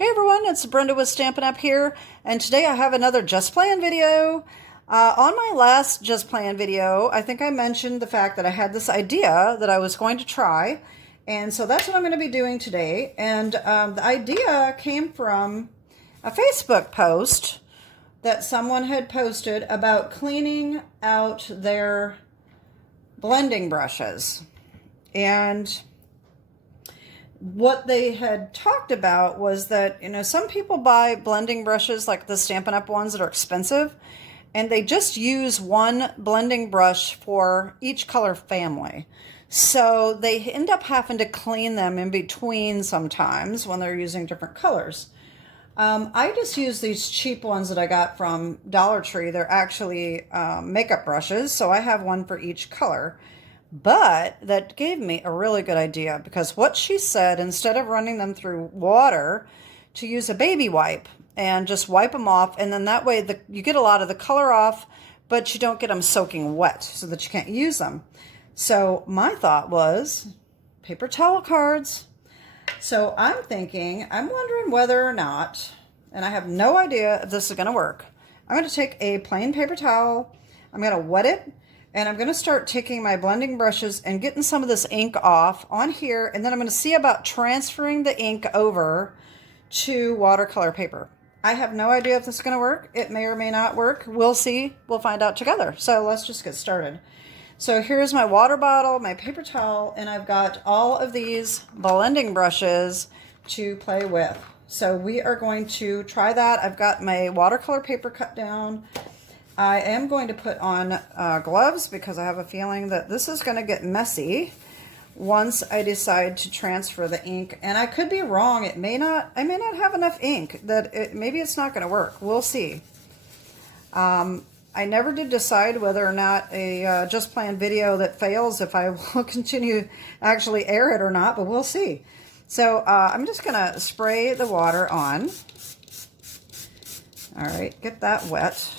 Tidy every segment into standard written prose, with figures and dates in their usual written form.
Hey everyone, it's Brenda with Stampin' Up here, and today I have another Just Playing video. On my last Just Playing video, I think I mentioned the fact that I had this idea that I was going to try, and so that's what I'm going to be doing today. And the idea came from a Facebook post that someone had posted about cleaning out their blending brushes. And what they had talked about was that, some people buy blending brushes like the Stampin' Up ones that are expensive, and they just use one blending brush for each color family. So they end up having to clean them in between sometimes when they're using different colors. I just use these cheap ones that I got from Dollar Tree. They're actually makeup brushes, so I have one for each color. But that gave me a really good idea, because what she said, instead of running them through water, to use a baby wipe and just wipe them off, and then that way you get a lot of the color off, but you don't get them soaking wet so that you can't use them. So my thought was paper towel cards. So I'm wondering whether or not, and I have no idea if this is going to work. I'm going to take a plain paper towel, I'm going to wet it, and I'm going to start taking my blending brushes and getting some of this ink off on here, and then I'm going to see about transferring the ink over to watercolor paper. I have no idea if this is going to work. It may or may not work. We'll see. We'll find out together. So let's just get started. So here's my water bottle, my paper towel, and I've got all of these blending brushes to play with. So we are going to try that. I've got my watercolor paper cut down. I am going to put on gloves because I have a feeling that this is going to get messy once I decide to transfer the ink. And I could be wrong. I may not have enough ink. Maybe it's not going to work. We'll see. I never did decide whether or not a Just Playing video that fails, if I will continue actually air it or not, but we'll see. So I'm just going to spray the water on. All right, get that wet.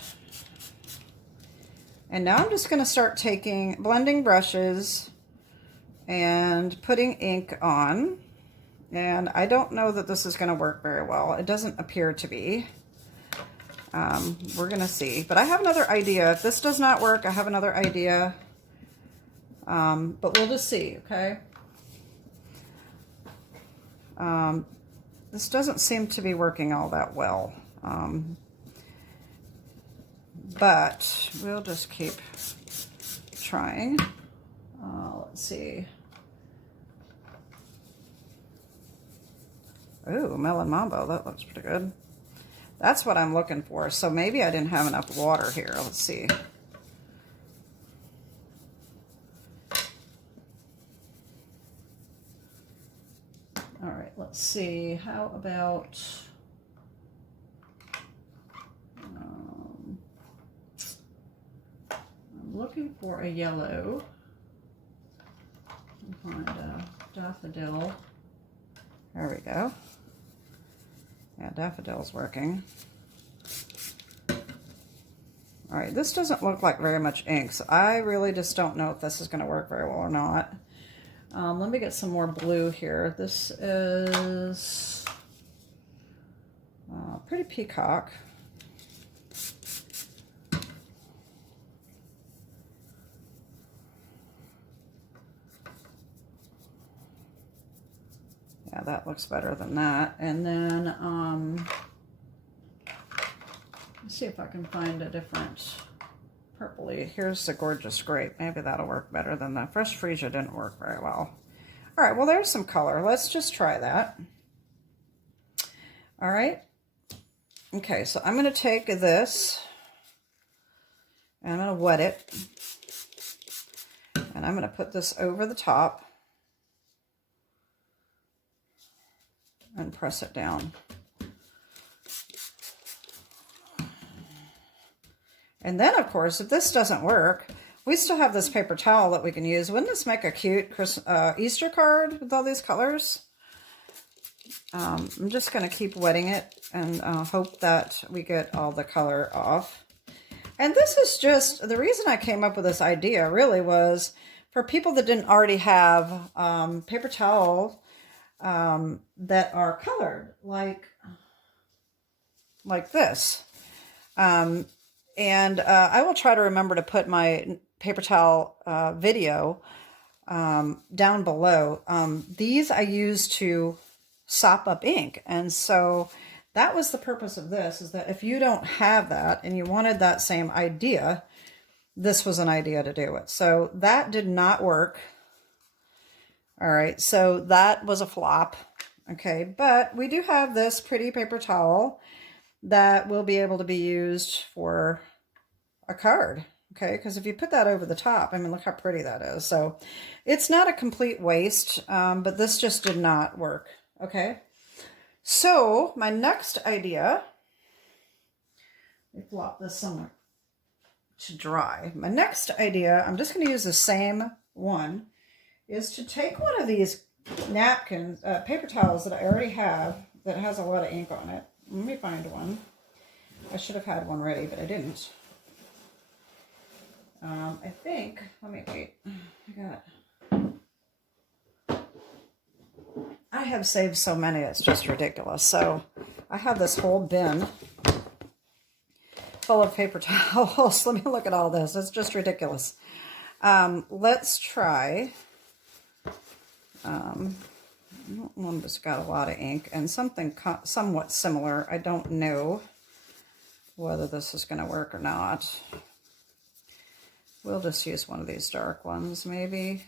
And now I'm just going to start taking blending brushes and putting ink on. And I don't know that this is going to work very well. It doesn't appear to be. We're going to see. But I have another idea. If this does not work, I have another idea. But we'll just see, okay? This doesn't seem to be working all that well. But we'll just keep trying. Let's see. Ooh, Melon Mambo. That looks pretty good. That's what I'm looking for. So maybe I didn't have enough water here. Let's see. All right, let's see. How about... looking for a yellow. I'll find a daffodil. There we go. Yeah, daffodil's working. All right, this doesn't look like very much ink, so I really just don't know if this is going to work very well or not. Let me get some more blue here. This is Pretty Peacock. Yeah, that looks better than that. And then, let's see if I can find a different purpley. Here's the Gorgeous Grape. Maybe that'll work better than the Fresh Freesia. Didn't work very well. All right, well, there's some color. Let's just try that. All right. Okay, so I'm going to take this, and I'm going to wet it. And I'm going to put this over the top and press it down. And then, of course, if this doesn't work, we still have this paper towel that we can use. Wouldn't this make a cute Easter card with all these colors? I'm just going to keep wetting it and hope that we get all the color off. And this is just, the reason I came up with this idea really was for people that didn't already have paper towel that are colored like this. I will try to remember to put my paper towel video down below. These I use to sop up ink, and so that was the purpose of this, is that if you don't have that and you wanted that same idea, this was an idea to do it. So that did not work. All right, so that was a flop. Okay, but we do have this pretty paper towel that will be able to be used for a card. Okay, because if you put that over the top, I mean, look how pretty that is. So it's not a complete waste, but this just did not work. Okay, so my next idea, let me flop this somewhere to dry. My next idea, I'm just going to use the same one, is to take one of these napkins, paper towels that I already have that has a lot of ink on it. Let me find one. I should have had one ready, but I didn't. I think, let me wait. I have saved so many, it's just ridiculous. So I have this whole bin full of paper towels. Let me look at all this. It's just ridiculous. Let's try, one that's got a lot of ink and something somewhat similar. I don't know whether this is going to work or not. We'll just use one of these dark ones, maybe.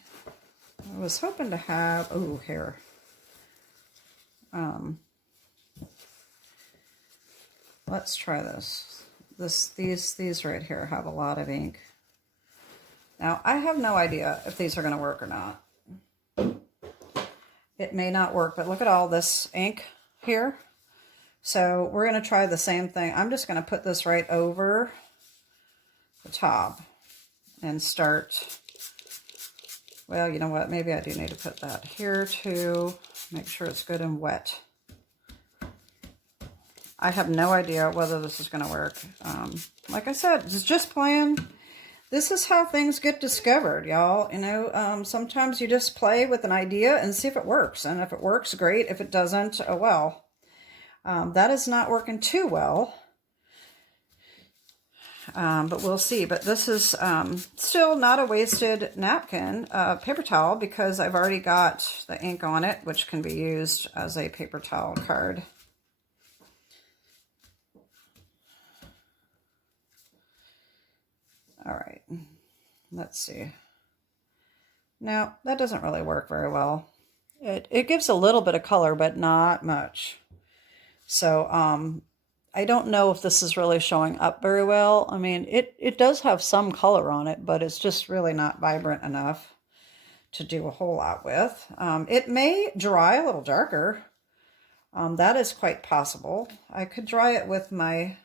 I was hoping to have, oh, here. Let's try this. These right here have a lot of ink. Now, I have no idea if these are going to work or not. It may not work, but look at all this ink here. So we're going to try the same thing. I'm just going to put this right over the top and start, well, you know what, maybe I do need to put that here to make sure it's good and wet. I have no idea whether this is going to work. Like I said, it's just playing. This is how things get discovered, y'all. You know, sometimes you just play with an idea and see if it works. And if it works, great. If it doesn't, oh well. That is not working too well. But we'll see. But this is still not a wasted napkin, paper towel, because I've already got the ink on it, which can be used as a paper towel card. All right, let's see. Now, that doesn't really work very well. It gives a little bit of color, but not much. So, I don't know if this is really showing up very well. I mean, it does have some color on it, but it's just really not vibrant enough to do a whole lot with. It may dry a little darker. That is quite possible. I could dry it with my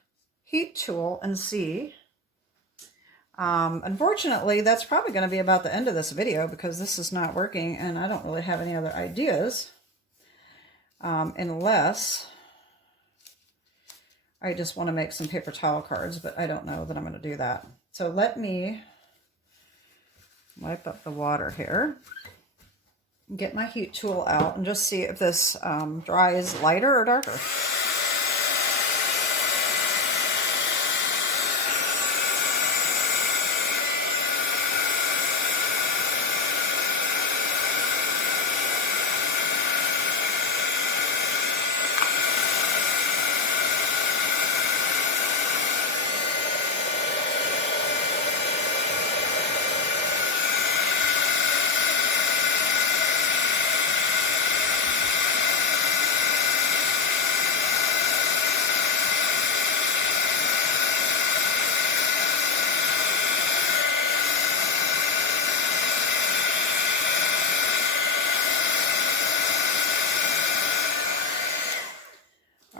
heat tool and see. Unfortunately, that's probably going to be about the end of this video because this is not working and I don't really have any other ideas. Unless I just want to make some paper towel cards, but I don't know that I'm going to do that. So let me wipe up the water here, get my heat tool out, and just see if this dries lighter or darker.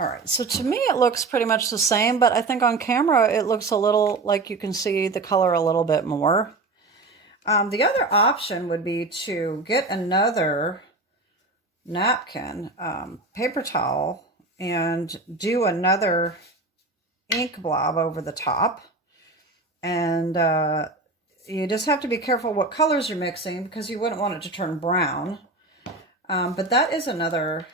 All right, so to me it looks pretty much the same, but I think on camera it looks a little like you can see the color a little bit more. The other option would be to get another napkin, paper towel, and do another ink blob over the top. And you just have to be careful what colors you're mixing because you wouldn't want it to turn brown. But that is another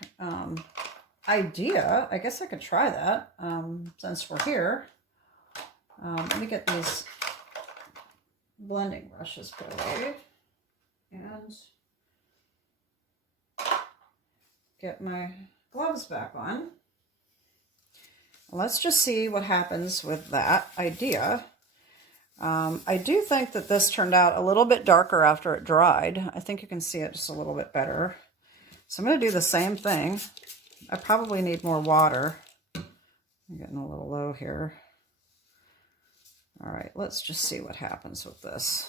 idea. I guess I could try that since we're here. Let me get these blending brushes put away and get my gloves back on. Let's just see what happens with that idea. I do think that this turned out a little bit darker after it dried. I think you can see it just a little bit better. So I'm going to do the same thing. I probably need more water. I'm getting a little low here. All right, let's just see what happens with this.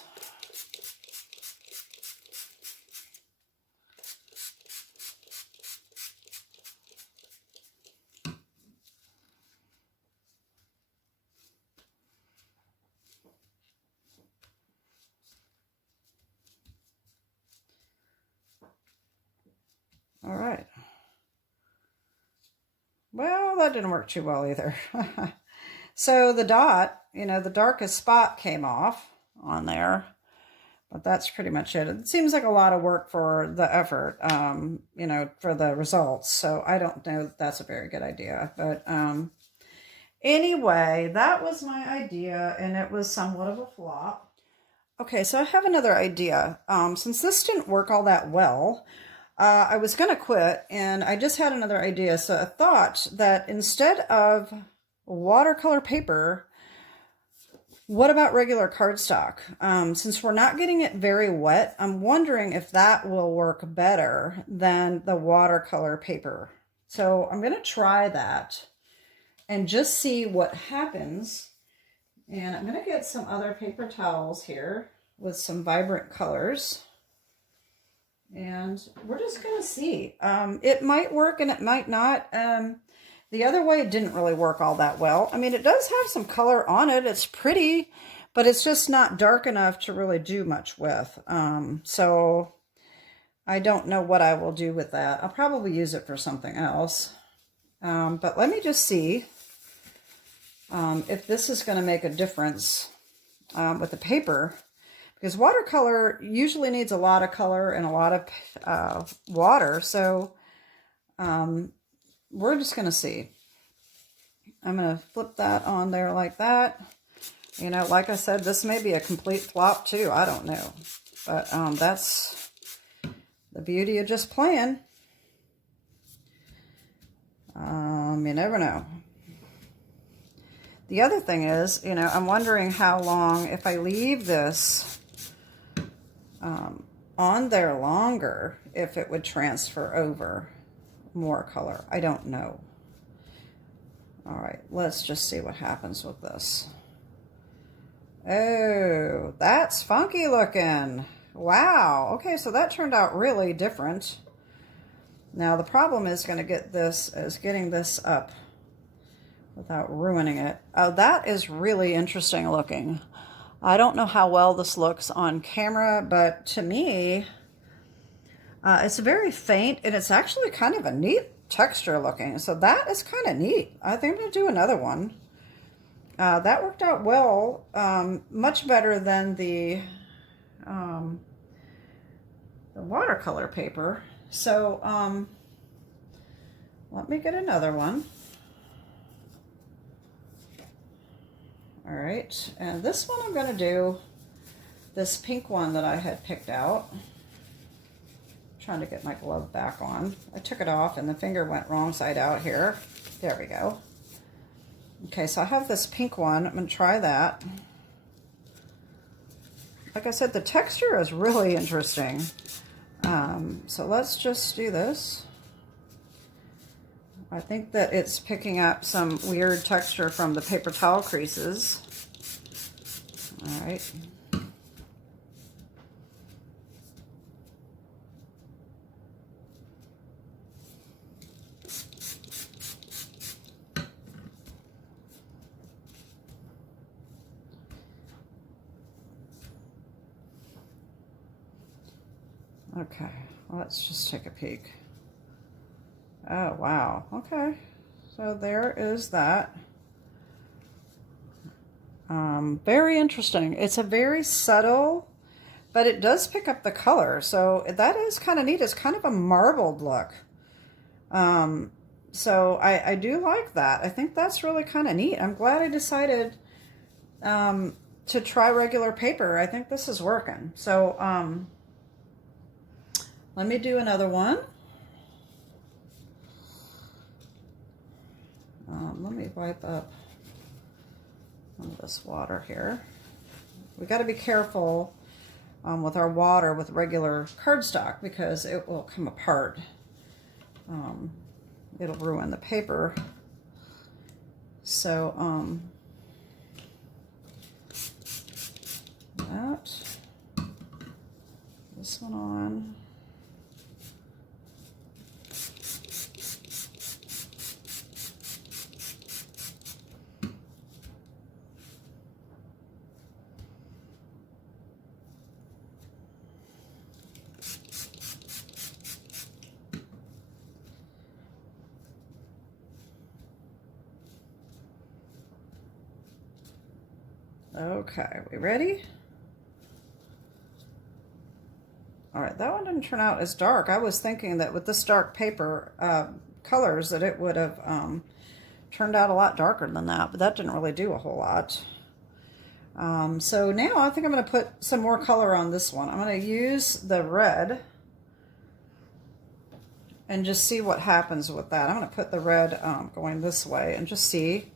All right. Well, that didn't work too well either. So the dot, you know, the darkest spot came off on there, but that's pretty much it. It seems like a lot of work for the effort, you know, for the results. So I don't know if that's a very good idea, but anyway, that was my idea and it was somewhat of a flop. Okay, so I have another idea. Since this didn't work all that well, I was going to quit and I just had another idea. So I thought that instead of watercolor paper, what about regular cardstock? Since we're not getting it very wet, I'm wondering if that will work better than the watercolor paper. So I'm going to try that and just see what happens. And I'm going to get some other paper towels here with some vibrant colors. And we're just going to see. It might work and it might not. The other way didn't really work all that well. I mean, it does have some color on it. It's pretty, but it's just not dark enough to really do much with. So I don't know what I will do with that. I'll probably use it for something else. But let me just see if this is going to make a difference with the paper. Because watercolor usually needs a lot of color and a lot of water. So we're just going to see. I'm going to flip that on there like that. You know, like I said, this may be a complete flop too. I don't know. But that's the beauty of just playing. You never know. The other thing is, you know, I'm wondering how long, if I leave this on there longer, if it would transfer over more color. I don't know. All right, let's just see what happens with this. Oh, that's funky looking. Wow. Okay, so that turned out really different. Now the problem is getting this up without ruining it. Oh, that is really interesting looking. I don't know how well this looks on camera, but to me, it's very faint and it's actually kind of a neat texture looking. So that is kind of neat. I think I'm going to do another one. That worked out well, much better than the watercolor paper. So let me get another one. All right, and this one I'm going to do this pink one that I had picked out. I'm trying to get my glove back on. I took it off and the finger went wrong side out here. There we go. Okay, so I have this pink one. I'm going to try that. Like I said, the texture is really interesting. So let's just do this. I think that it's picking up some weird texture from the paper towel creases. All right. Okay, let's just take a peek. Oh, wow. Okay. So there is that. Very interesting. It's a very subtle, but it does pick up the color. So that is kind of neat. It's kind of a marbled look. So I do like that. I think that's really kind of neat. I'm glad I decided to try regular paper. I think this is working. So let me do another one. Let me wipe up some of this water here. We got to be careful with our water with regular cardstock because it will come apart. It'll ruin the paper. So this one on. Okay, we ready? All right, that one didn't turn out as dark. I was thinking that with this dark paper colors that it would have turned out a lot darker than that, but that didn't really do a whole lot. So now I think I'm going to put some more color on this one. I'm going to use the red and just see what happens with that. I'm going to put the red going this way and just see.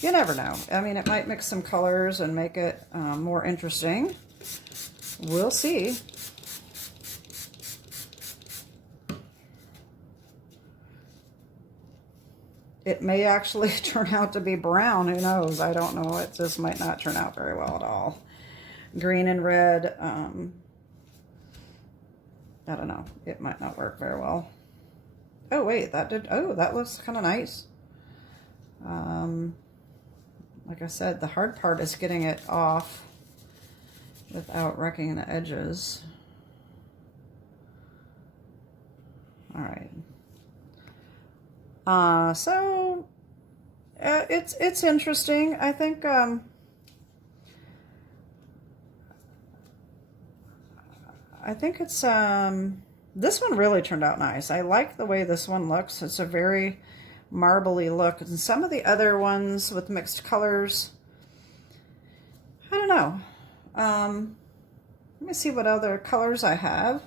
You never know. I mean, it might mix some colors and make it more interesting. We'll see. It may actually turn out to be brown. Who knows? I don't know. It just might not turn out very well at all. Green and red. I don't know. It might not work very well. Oh, wait. That did. Oh, that looks kind of nice. Like I said, the hard part is getting it off without wrecking the edges. All right. So it's interesting. I think it's this one really turned out nice. I like the way this one looks. It's a very marbly look, and some of the other ones with mixed colors, I don't know. Let me see what other colors I have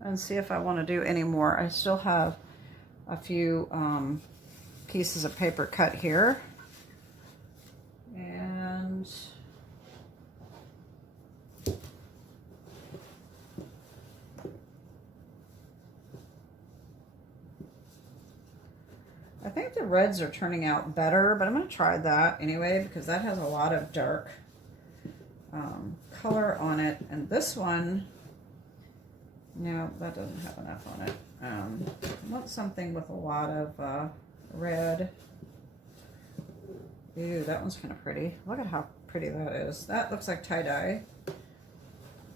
and see if I want to do any more. I still have a few pieces of paper cut here, and I think the reds are turning out better, but I'm going to try that anyway because that has a lot of dark color on it. And this one, no, that doesn't have enough on it. I want something with a lot of red. Ew, that one's kind of pretty. Look at how pretty that is. That looks like tie-dye.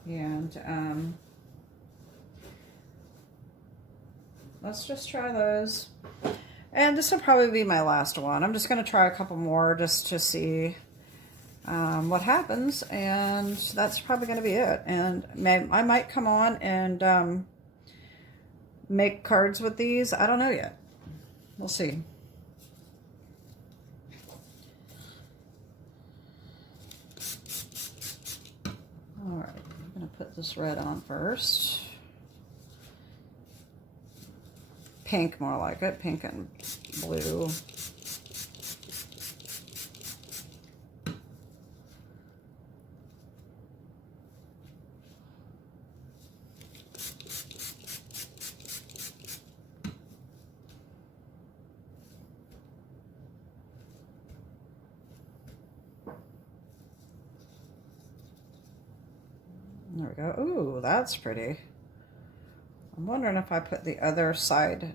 And let's just try those. And this will probably be my last one. I'm just going to try a couple more just to see what happens, and that's probably going to be it. And I might come on and make cards with these. I don't know yet. We'll see. All right, I'm going to put this red on first. Pink, more like it. Pink and blue. There we go. Ooh, that's pretty. I'm wondering if I put the other side,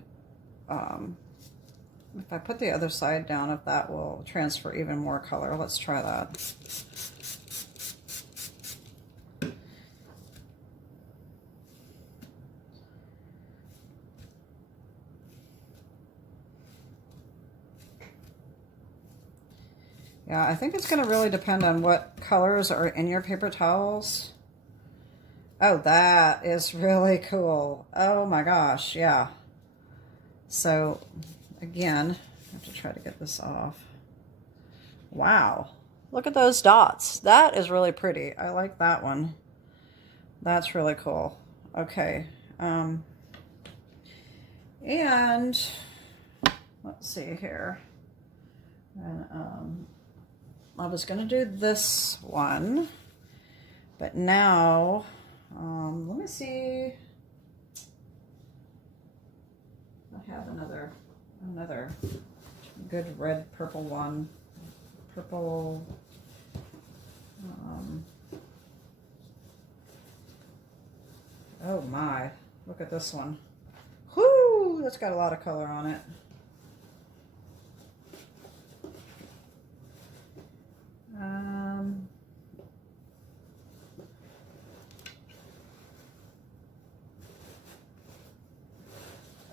if I put the other side down, if that will transfer even more color. Let's try that. Yeah, I think it's going to really depend on what colors are in your paper towels. Oh, that is really cool. Oh my gosh, yeah. So again, I have to try to get this off. Wow. Look at those dots. That is really pretty. I like that one. That's really cool. Okay. And let's see here. I was going to do this one, but now, let me see. I have another good red purple one. Purple, oh my, look at this one. Whoo, that's got a lot of color on it.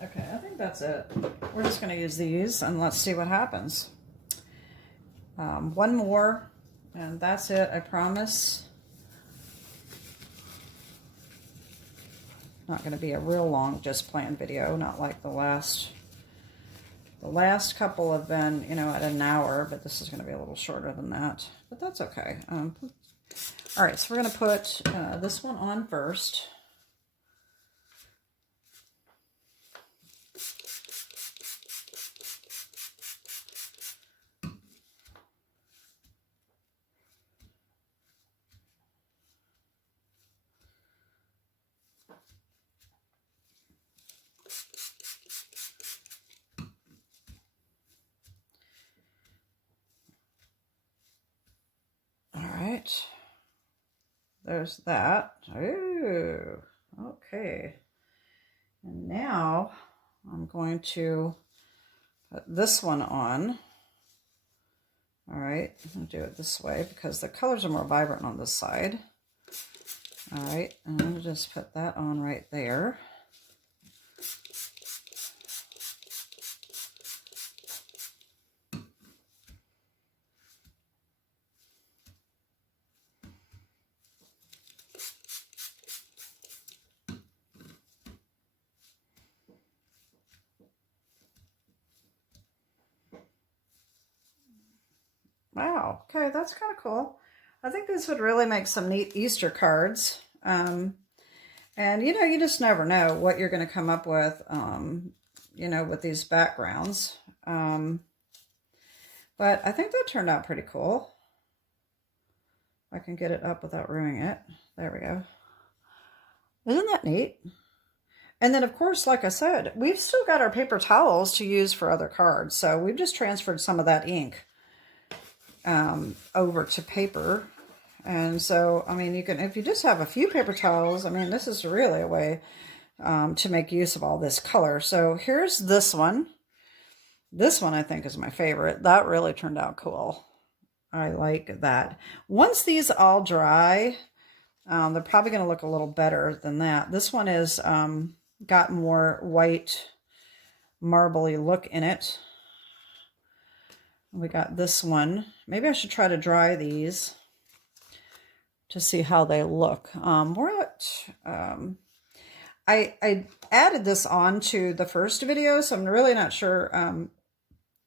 Okay, I think that's it. We're just going to use these and let's see what happens. One more and that's it, I promise. Not going to be a real long just playing video, not like the last couple have been, you know, at an hour, but this is going to be a little shorter than that, but that's okay. All right, so we're going to put this one on first. There's that. Ooh, okay. And now I'm going to put this one on. All right, I'm gonna do it this way because the colors are more vibrant on this side. All right, and I'm gonna just put that on right there. Wow, okay, that's kind of cool. I think this would really make some neat Easter cards. And, you know, you just never know what you're going to come up with, you know, with these backgrounds. But I think that turned out pretty cool. I can get it up without ruining it. There we go. Isn't that neat? And then, of course, like I said, we've still got our paper towels to use for other cards. So we've just transferred some of that ink over to paper. And so, I mean, you can, if you just have a few paper towels, I mean, this is really a way to make use of all this color. So here's this one. This one I think is my favorite. That really turned out cool. I like that. Once these all dry, they're probably going to look a little better than that. This one is got more white marbly look in it. We got this one. Maybe I should try to dry these to see how they look. We're at, I added this on to the first video, so I'm really not sure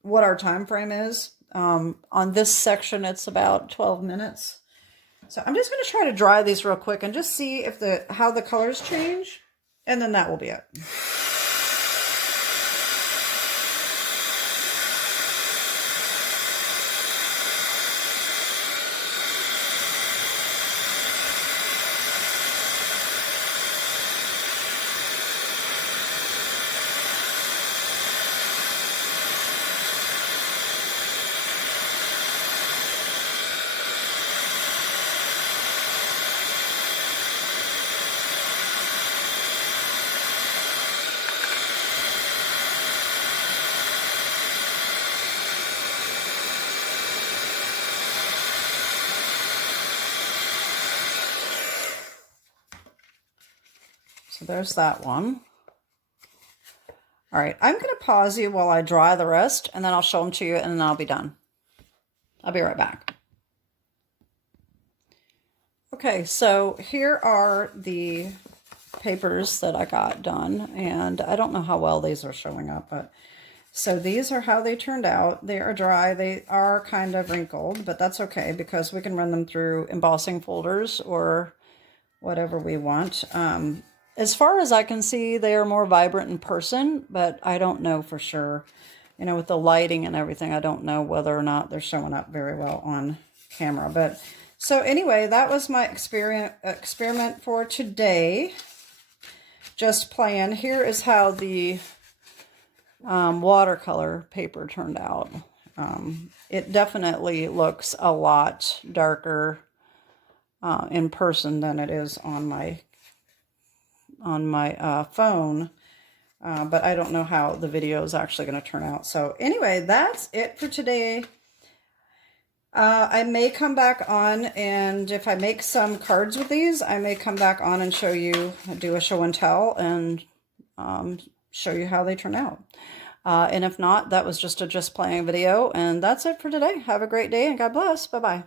what our time frame is. On this section, it's about 12 minutes. So I'm just going to try to dry these real quick and just see if how the colors change, and then that will be it. So there's that one. All right, I'm going to pause you while I dry the rest, and then I'll show them to you, and then I'll be done. I'll be right back. Okay, so here are the papers that I got done, and I don't know how well these are showing up, but so these are how they turned out. They are dry. They are kind of wrinkled, but that's okay because we can run them through embossing folders or whatever we want. As far as I can see, they are more vibrant in person, but I don't know for sure. You know, with the lighting and everything, I don't know whether or not they're showing up very well on camera. But so anyway, that was my experiment for today. Just playing. Here is how the watercolor paper turned out. It definitely looks a lot darker in person than it is on my phone, but I don't know how the video is actually going to turn out. So anyway, that's it for today. I may come back on, and if I make some cards with these, I may come back on and show you, do a show and tell, and show you how they turn out. And if not, that was just a Just Playing video, and that's it for today. Have a great day, and God bless. Bye-bye.